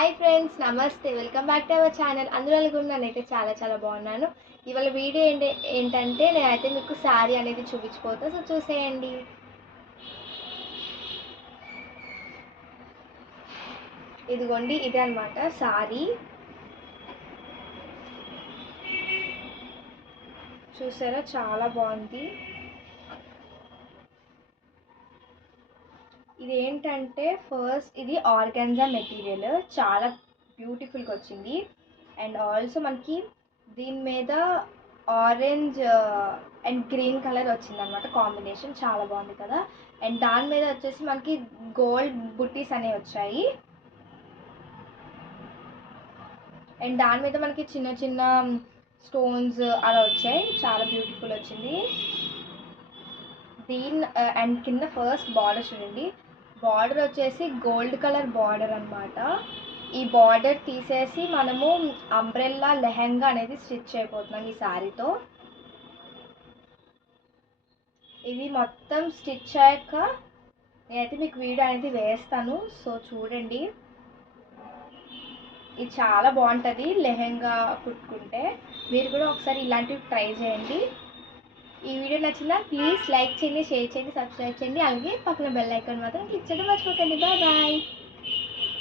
Hi friends, నమస్తే. Welcome back to our channel. అందులో కూడా నేనైతే చాలా బాగున్నాను. ఇవాళ వీడియో ఏంటంటే నేనైతే మీకు శారీ అనేది చూపించిపోతా. సో చూసేయండి. ఇదిగోండి, ఇదే అనమాట శారీ. చూసారా, చాలా బాగుంది. ఇది ఏంటంటే ఫస్ట్ ఇది ఆర్గాన్జా మెటీరియల్, చాలా బ్యూటిఫుల్గా వచ్చింది. అండ్ ఆల్సో మనకి దీని మీద ఆరెంజ్ అండ్ గ్రీన్ కలర్ వచ్చింది అనమాట, కాంబినేషన్ చాలా బాగుంది కదా. అండ్ దాని మీద వచ్చేసి మనకి గోల్డ్ బుట్టీస్ అనేవి వచ్చాయి. అండ్ దాని మీద మనకి చిన్న చిన్న స్టోన్స్ అలా వచ్చాయి, చాలా బ్యూటిఫుల్ వచ్చింది. అండ్ కింద ఫస్ట్ బార్డర్ చూడండి. బార్డర్ వచ్చేసి గోల్డ్ కలర్ బార్డర్ అనమాట. ఈ బార్డర్ తీసేసి మనము అంబ్రెల్లా లెహెంగా అనేది స్టిచ్ అయిపోతున్నాం ఈ శారీతో. ఇది మొత్తం స్టిచ్ అయ్యాక నేనైతే మీకు వీడియో అనేది వేస్తాను, సో చూడండి. ఇది చాలా బాగుంటుంది లెహెంగా కుట్టుకుంటే. మీరు కూడా ఒకసారి ఇలాంటివి ట్రై చేయండి. ఈ వీడియో నచ్చిందా ప్లీజ్ లైక్ చేయండి, షేర్ చేయండి, సబ్స్క్రైబ్ చేయండి. అలాగే పక్కన బెల్ ఐకాన్ మాత్రం క్లిక్ చేయడం మర్చిపోకండి. బాయ్.